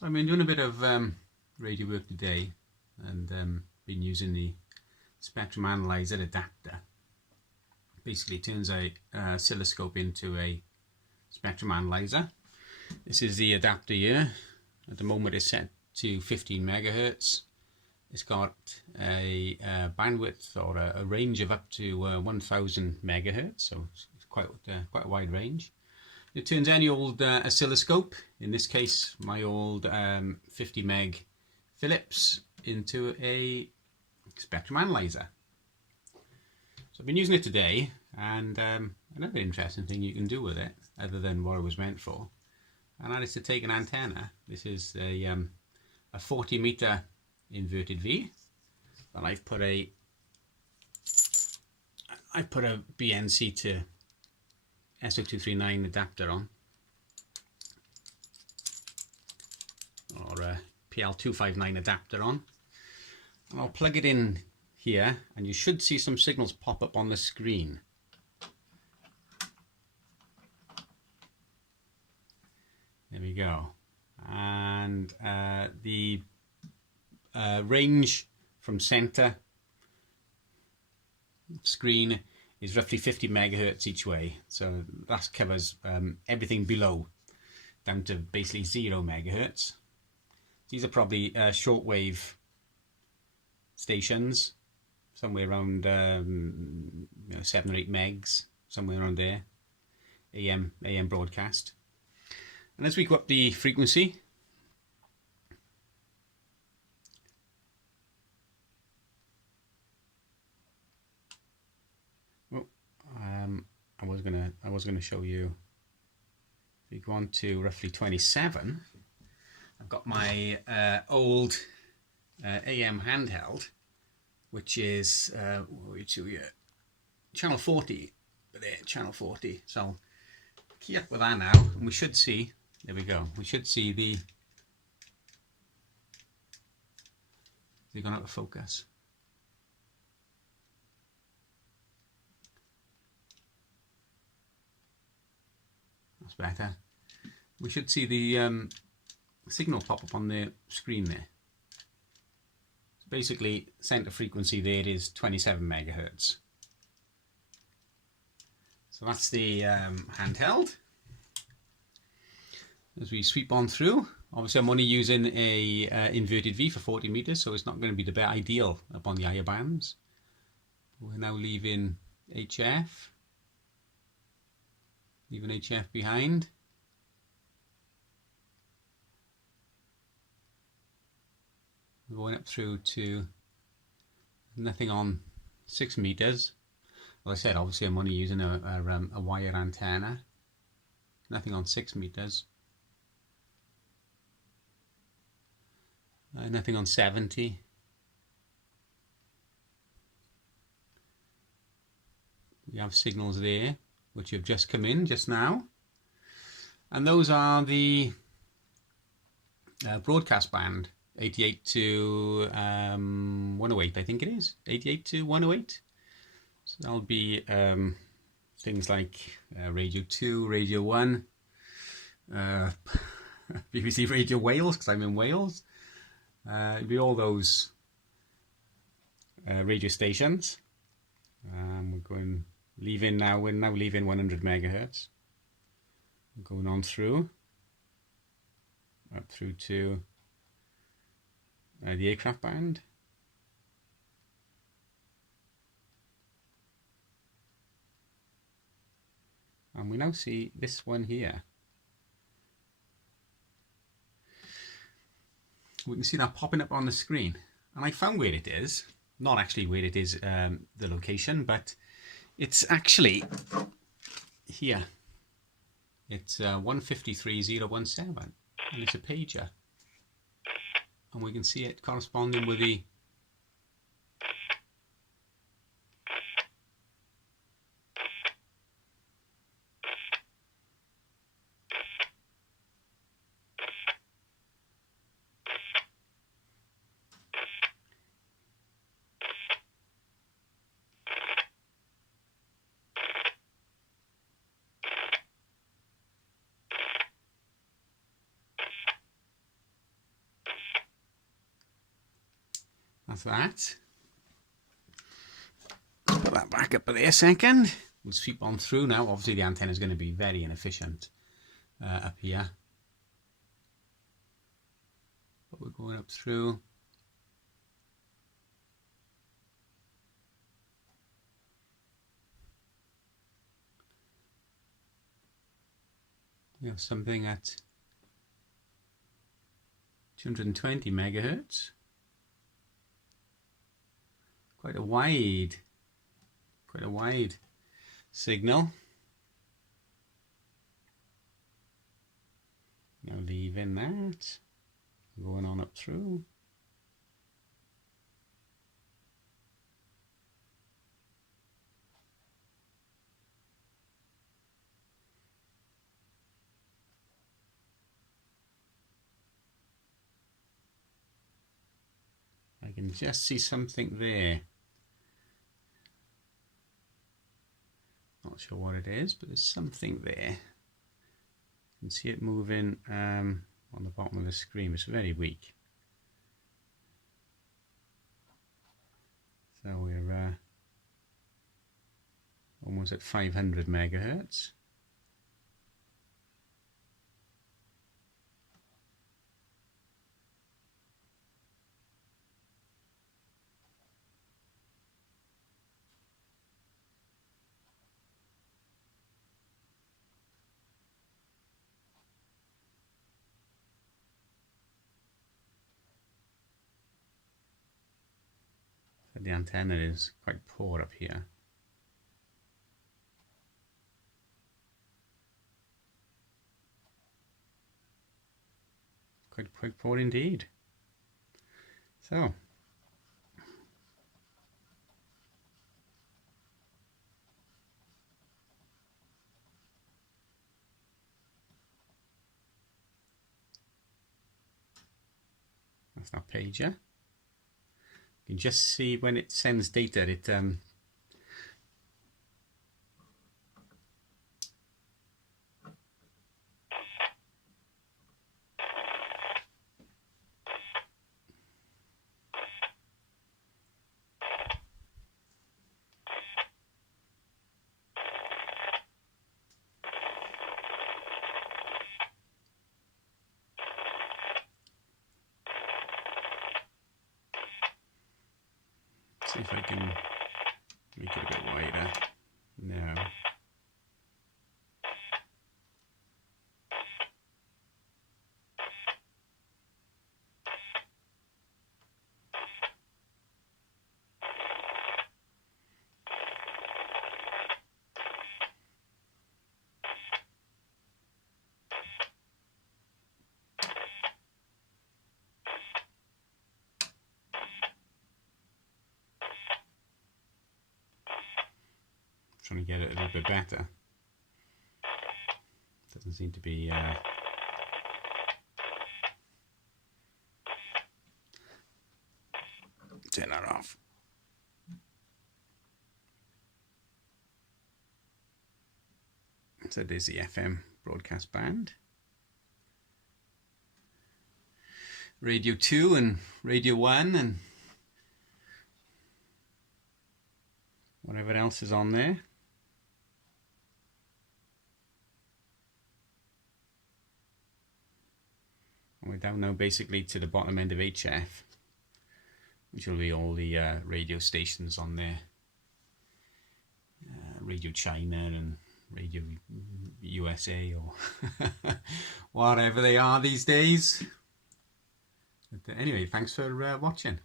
So I've been doing a bit of radio work today, and been using the spectrum analyzer adapter. Basically it turns a oscilloscope into a spectrum analyzer. This is the adapter here. At the moment it's set to 15 megahertz. It's got a bandwidth or a range of up to 1000 megahertz, so it's quite a wide range. It turns any old oscilloscope, in this case my old 50 meg Philips, into a spectrum analyzer. So I've been using it today, and another interesting thing you can do with it, other than what it was meant for, and that is to take an antenna. This is a 40 meter inverted V, and I've put a BNC to SO239 adapter on, or a PL259 adapter on, and I'll plug it in here, and you should see some signals pop up on the screen. There we go. And the range from center screen is roughly 50 megahertz each way, so that covers everything below down to basically 0 megahertz. These are probably shortwave stations, somewhere around 7 or 8 megs, somewhere around there. AM broadcast. And as we go up the frequency, I was gonna show you. If you go on to roughly 27, I've got my old AM handheld, which is channel 40. There, channel 40. So I'll key up with that now, and we should see. There we go. We should see the. They're gone out of focus. That's better. We should see the signal pop up on the screen there. So basically, center frequency there is 27 megahertz. So that's the handheld. As we sweep on through, obviously I'm only using a inverted V for 40 meters, so it's not going to be the best ideal up on the higher bands. We're now leaving HF. Leaving HF behind. Going up through to nothing on 6 meters. Well, I said obviously I'm only using a wire antenna. Nothing on 6 meters. Nothing on 70. We have signals there which have just come in just now, and those are the broadcast band 88 to 108, I think it is 88 to 108. So that'll be things like Radio 2, Radio 1, BBC Radio Wales, because I'm in Wales. It'll be all those radio stations. We're going leaving now. We're now leaving 100 megahertz. Going on through up through to the aircraft band. And we now see this one here. We can see that popping up on the screen, and I found where it is. Not actually where it is, the location, but it's actually here. It's 153017, and it's a pager, and we can see it corresponding with the that's that. Put that back up there a second. We'll sweep on through now. Obviously the antenna is going to be very inefficient up here. But we're going up through. We have something at 220 megahertz. Quite a wide signal. Now leaving that, going on up through. I can just see something there. Not sure what it is, but there's something there. You can see it moving on the bottom of the screen. It's very weak. So we're almost at 500 megahertz. The antenna is quite poor up here. Quite poor indeed. So that's our pager. You can just see when it sends data, it see if I can make it a bit wider. No. Trying to get it a little bit better. Doesn't seem to be turn that off. So there's the FM broadcast band. Radio 2 and Radio 1 and whatever else is on there. And we're down now basically to the bottom end of HF, which will be all the radio stations on there. Radio China and Radio USA or whatever they are these days. But anyway, thanks for watching.